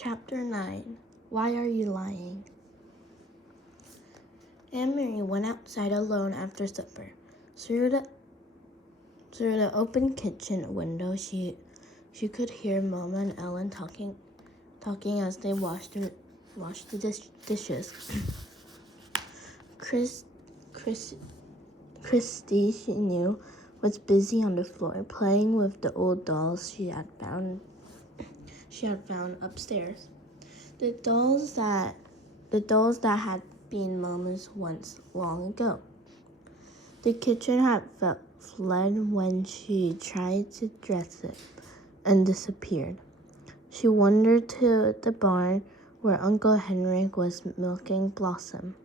Chapter 9. Why Are You Lying? Aunt Mary went outside alone after supper. Through the open kitchen window, she could hear Mama and Ellen talking as they washed the dishes. Christy, she knew, was busy on the floor playing with the old dolls she had found upstairs. The dolls that had been Mama's once long ago. The kitchen had fled when she tried to dress it and disappeared. She wandered to the barn where Uncle Henrik was milking Blossom.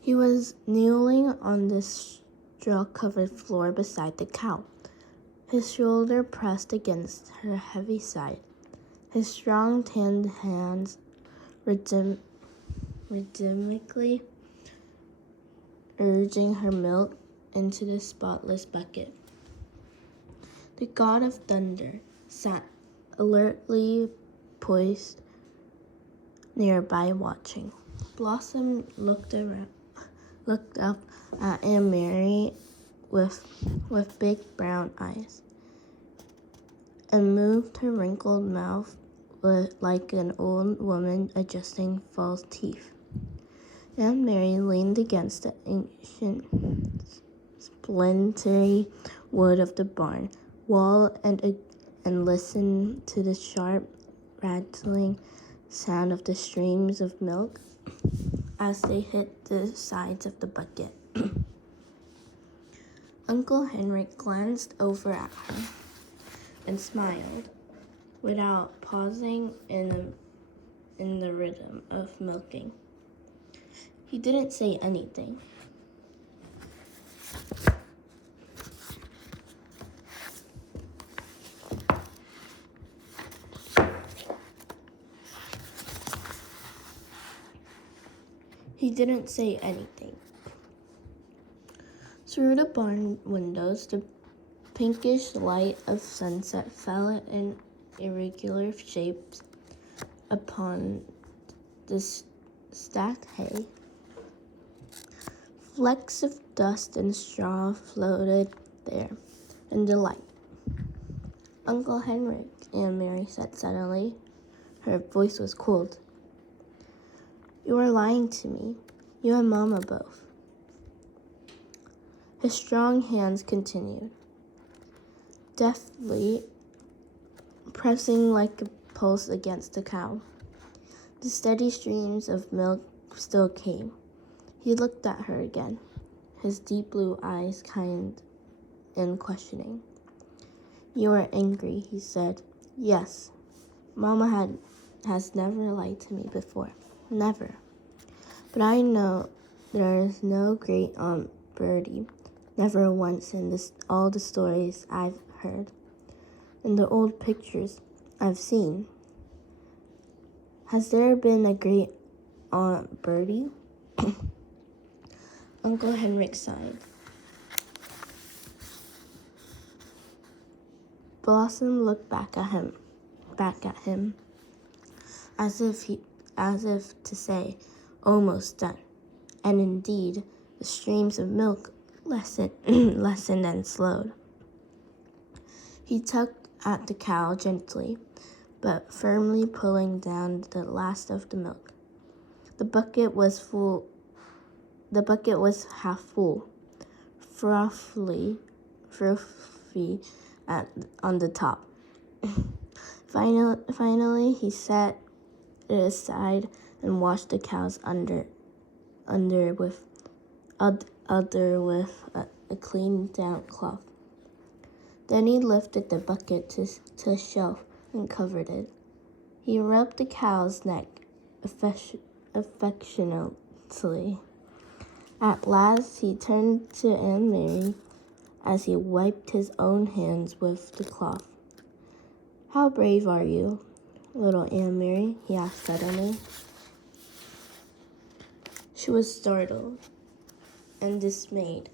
He was kneeling on the straw-covered floor beside the cow, his shoulder pressed against her heavy side, his strong tanned hands rhythmically urging her milk into the spotless bucket. The god of thunder sat alertly poised nearby watching. Blossom looked up at Aunt Mary with big brown eyes and moved her wrinkled mouth like an old woman adjusting false teeth. Aunt Mary leaned against the ancient splintery wood of the barn wall and listened to the sharp, rattling sound of the streams of milk as they hit the sides of the bucket. Uncle Henrik glanced over at her and smiled without pausing in the rhythm of milking. He didn't say anything. Through the barn windows, the pinkish light of sunset fell in irregular shapes upon the stacked hay. Flecks of dust and straw floated there in the light. Uncle Henrik, Aunt Mary said suddenly. Her voice was cold. You are lying to me. You and Mama both. His strong hands continued, deftly pressing like a pulse against the cow. The steady streams of milk still came. He looked at her again, his deep blue eyes kind and questioning. You are angry, he said. Yes, Mama has never lied to me before. Never. But I know there is no great Aunt Bertie. Never once in all the stories I've heard. In the old pictures I've seen. Has there been a great Aunt Bertie? Uncle Henrik sighed. Blossom looked back at him, as if to say, almost done. And indeed, the streams of milk lessened and slowed. He tugged at the cow gently, but firmly pulling down the last of the milk. The bucket was half full, frothy on the top. Finally, he set it aside and washed the cows under with a clean damp cloth. Then he lifted the bucket to a shelf and covered it. He rubbed the cow's neck affectionately. At last he turned to Aunt Mary as he wiped his own hands with the cloth. How brave are you, little Aunt Mary? He asked suddenly. She was startled and dismayed.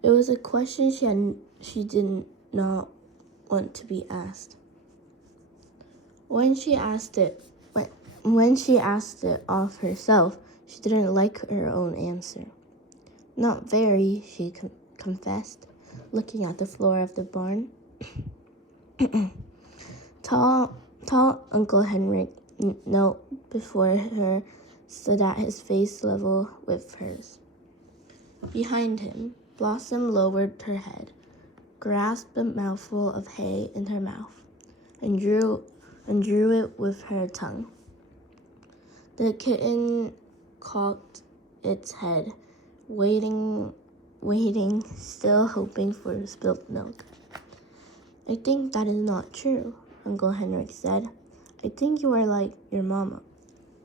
It was a question she did not want to be asked. When she asked it of herself, she didn't like her own answer. Not very, she confessed, looking at the floor of the barn. Tall Uncle Henrik knelt before her so that his face level with hers. Behind him, Blossom lowered her head, grasped a mouthful of hay in her mouth, and drew it with her tongue. The kitten cocked its head, waiting, still hoping for spilt milk. I think that is not true, Uncle Henrik said. I think you are like your mama,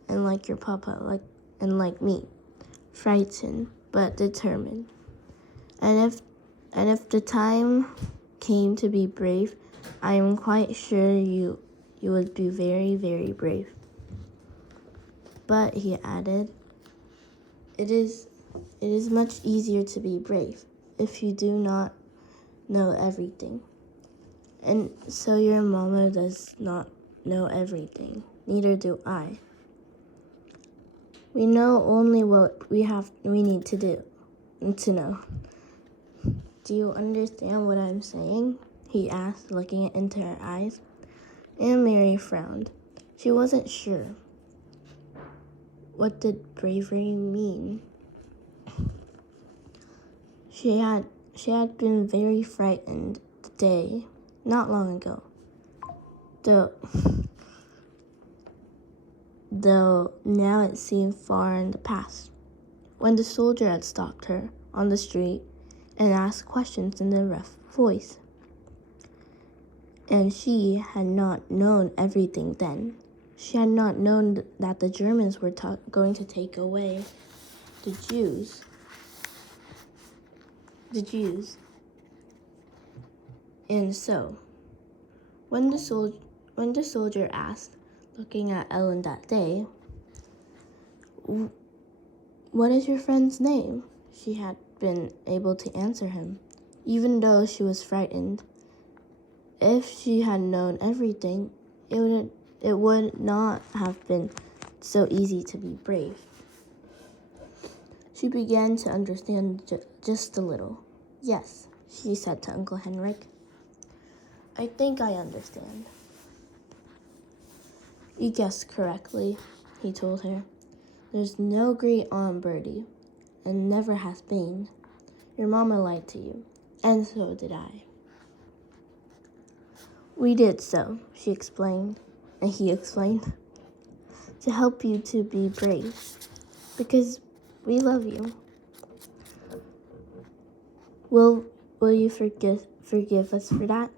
and like your papa, and like me, frightened but determined. And if the time came to be brave, I am quite sure you would be very, very brave. But, he added, it is much easier to be brave if you do not know everything. And so your mama does not know everything. Neither do I. We know only what we need to know. Do you understand what I'm saying? He asked, looking into her eyes. Aunt Mary frowned. She wasn't sure. What did bravery mean? She had been very frightened the day, not long ago. Though now it seemed far in the past, when the soldier had stopped her on the street and asked questions in a rough voice. And she had not known everything then. She had not known that the Germans were going to take away the Jews. And so, when the soldier asked, looking at Ellen that day, what is your friend's name? She had been able to answer him, even though she was frightened. If she had known everything, it would not have been so easy to be brave. She began to understand just a little. Yes, she said to Uncle Henrik. I think I understand. You guessed correctly, he told her. There's no great Aunt Bertie, and never has been. Your mama lied to you, and so did I. We did so, she explained, and he explained, to help you to be brave, because we love you. Will you forgive us for that?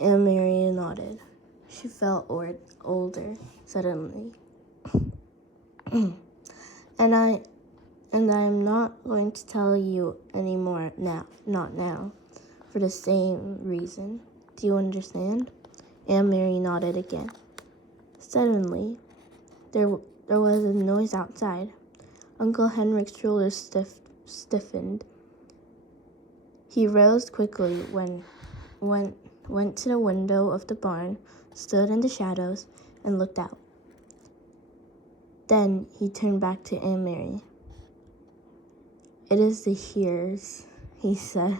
And Mary nodded. She felt older suddenly. And I'm not going to tell you anymore now, not now, for the same reason. Do you understand? And Mary nodded again. Suddenly, there was a noise outside. Uncle Henrik's shoulders stiffened. He rose quickly, went to the window of the barn, stood in the shadows, and looked out. Then he turned back to Aunt Mary. It is the Hears, he said.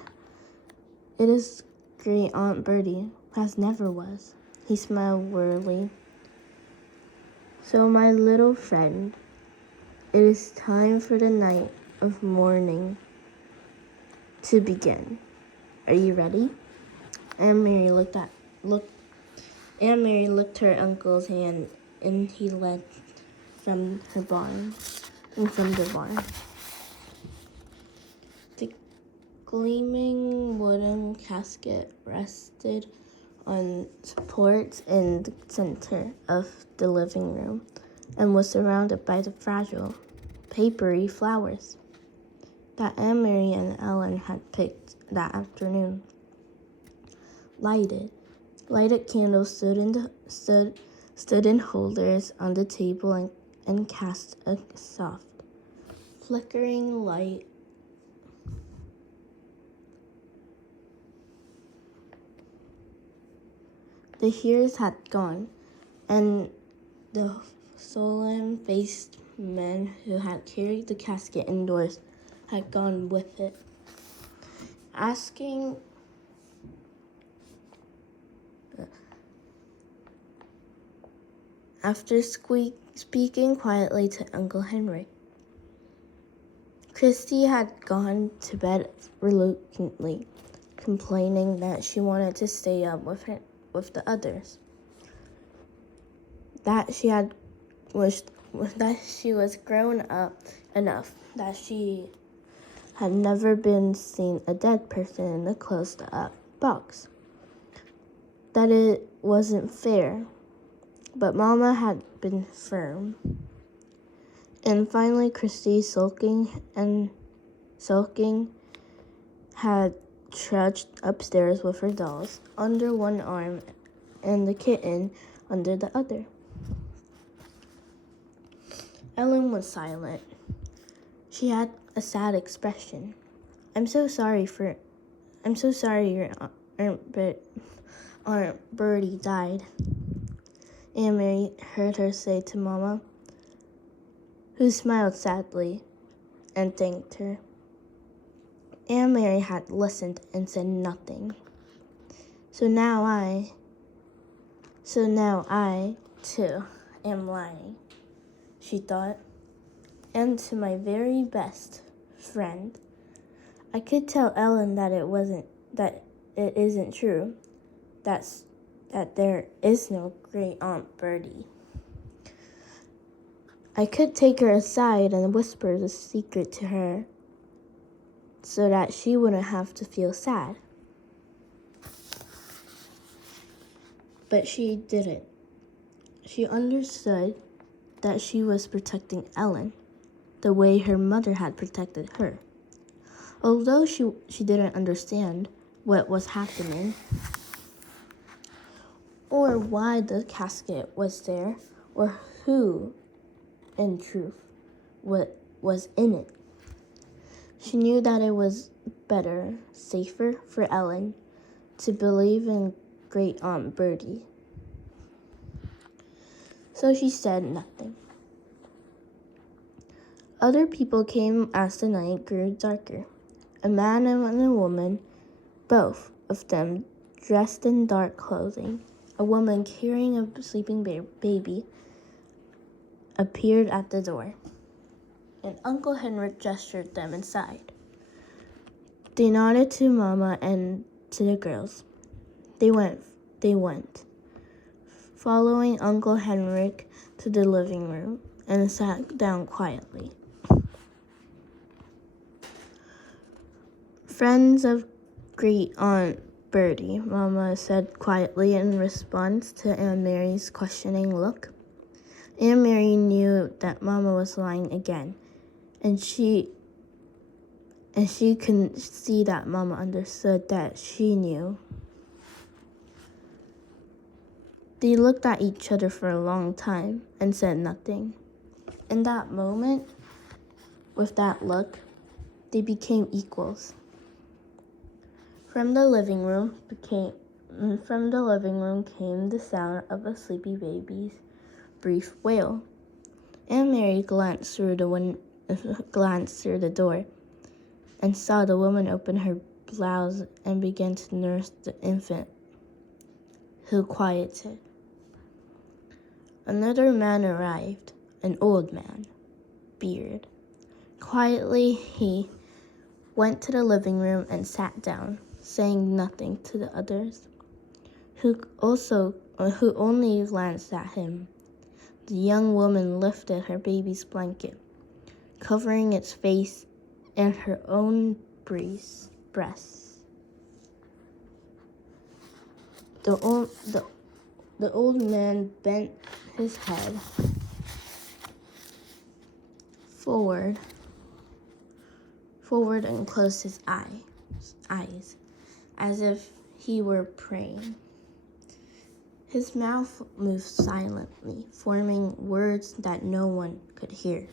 It is great Aunt Bertie, as never was. He smiled wearily. So, my little friend, it is time for the night of mourning to begin. Are you ready? Aunt Mary looked her uncle's hand, and he led from the barn. The gleaming wooden casket rested on supports in the center of the living room and was surrounded by the fragile, papery flowers that Aunt Mary and Ellen had picked that afternoon. Lighted candles stood in holders on the table and cast a soft, flickering light The hearers had gone, and the solemn-faced men who had carried the casket indoors had gone with it, after speaking quietly to Uncle Henry. Christy had gone to bed reluctantly, complaining that she wanted to stay up with the others. That she was grown up enough that she had never been seen a dead person in a closed-up box. That it wasn't fair, but Mama had been firm. And finally, Christy, sulking, had trudged upstairs with her dolls under one arm and the kitten under the other. Ellen was silent. She had a sad expression. I'm so sorry your Aunt Bertie died," Aunt Mary heard her say to Mama, who smiled sadly and thanked her. Aunt Mary had listened and said nothing. So now I, too, am lying, she thought. And to my very best friend, I could tell Ellen that it isn't true, that there is no great Aunt Bertie. I could take her aside and whisper the secret to her so that she wouldn't have to feel sad. But she didn't. She understood that she was protecting Ellen the way her mother had protected her. Although she didn't understand what was happening or why the casket was there or who, in truth, what was in it. She knew that it was better, safer for Ellen to believe in great Aunt Bertie. So she said nothing. Other people came as the night grew darker. A man and a woman, both of them dressed in dark clothing, a woman carrying a sleeping baby, appeared at the door, and Uncle Henrik gestured them inside. They nodded to Mama and to the girls. They went, following Uncle Henrik to the living room and sat down quietly. Friends of great Aunt Bertie, Mama said quietly in response to Aunt Mary's questioning look. Aunt Mary knew that Mama was lying again, and she could see that Mama understood that she knew. They looked at each other for a long time and said nothing. In that moment, with that look, they became equals. From the living room came the sound of a sleepy baby's brief wail. Aunt Mary glanced through the door and saw the woman open her blouse and begin to nurse the infant, who quieted. Another man arrived, an old man, beard. Quietly, he went to the living room and sat down, saying nothing to the others, who only glanced at him. The young woman lifted her baby's blanket, covering its face and her own breasts. The old man bent his head forward and closed his eyes, as if he were praying. His mouth moved silently, forming words that no one could hear.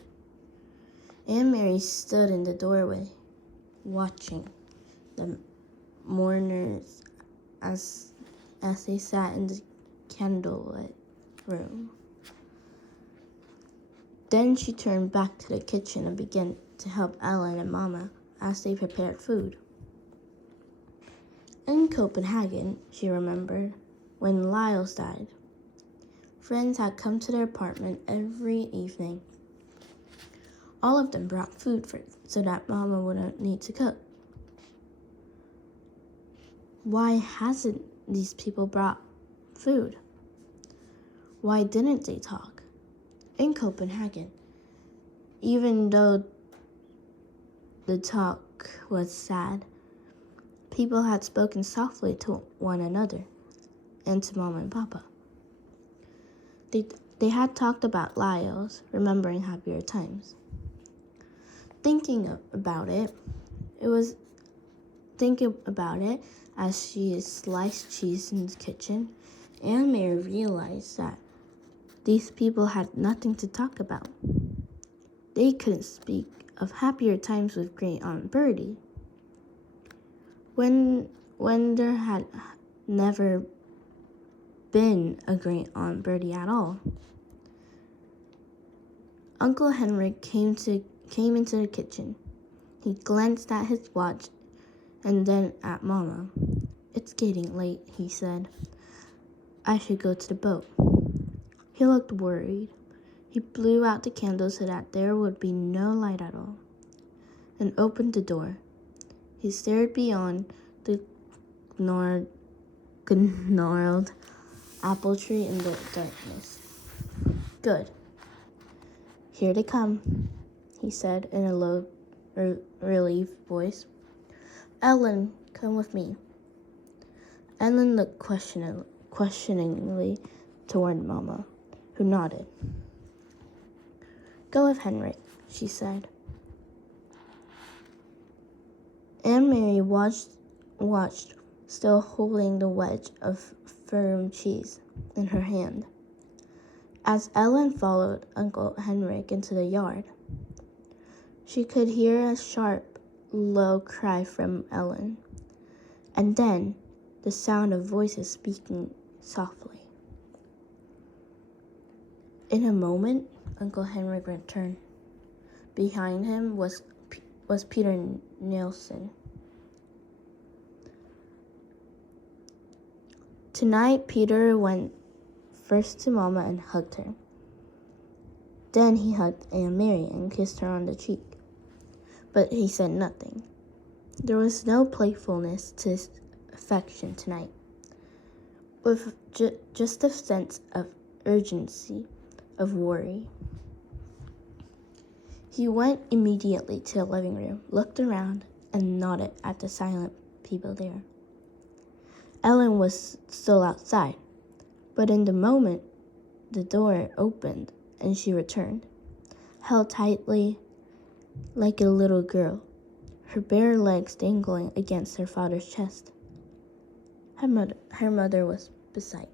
Aunt Mary stood in the doorway, watching the mourners as they sat candlelit room. Then she turned back to the kitchen and began to help Ellen and Mama as they prepared food. In Copenhagen, she remembered, when Lyles died, friends had come to their apartment every evening. All of them brought food so that Mama wouldn't need to cook. Why hasn't these people brought food? Why didn't they talk? In Copenhagen, even though the talk was sad, people had spoken softly to one another and to Mama and Papa. They had talked about Lyles, remembering happier times. Thinking about it as she sliced cheese in the kitchen, Aunt Mary realized that these people had nothing to talk about. They couldn't speak of happier times with Great Aunt Bertie, when there had never been a Great Aunt Bertie at all. Uncle Henry came into the kitchen. He glanced at his watch and then at Mama. "It's getting late," he said. "I should go to the boat." He looked worried. He blew out the candle so that there would be no light at all, and opened the door. He stared beyond the gnarled apple tree in the darkness. "Good. Here they come," he said in a low, relieved voice. "Ellen, come with me." Ellen looked questioningly toward Mama, who nodded. "Go with Henrik," she said. Aunt Mary watched, still holding the wedge of firm cheese in her hand, as Ellen followed Uncle Henrik into the yard. She could hear a sharp, low cry from Ellen, and then the sound of voices speaking softly. In a moment, Uncle Henrik returned. Behind him was Peter Nielsen. Tonight, Peter went first to Mama and hugged her. Then he hugged Aunt Mary and kissed her on the cheek. But he said nothing. There was no playfulness to his affection tonight, with just a sense of urgency, of worry. He went immediately to the living room, looked around, and nodded at the silent people there. Ellen was still outside, but in the moment the door opened and she returned, held tightly like a little girl, her bare legs dangling against her father's chest. Her mother was beside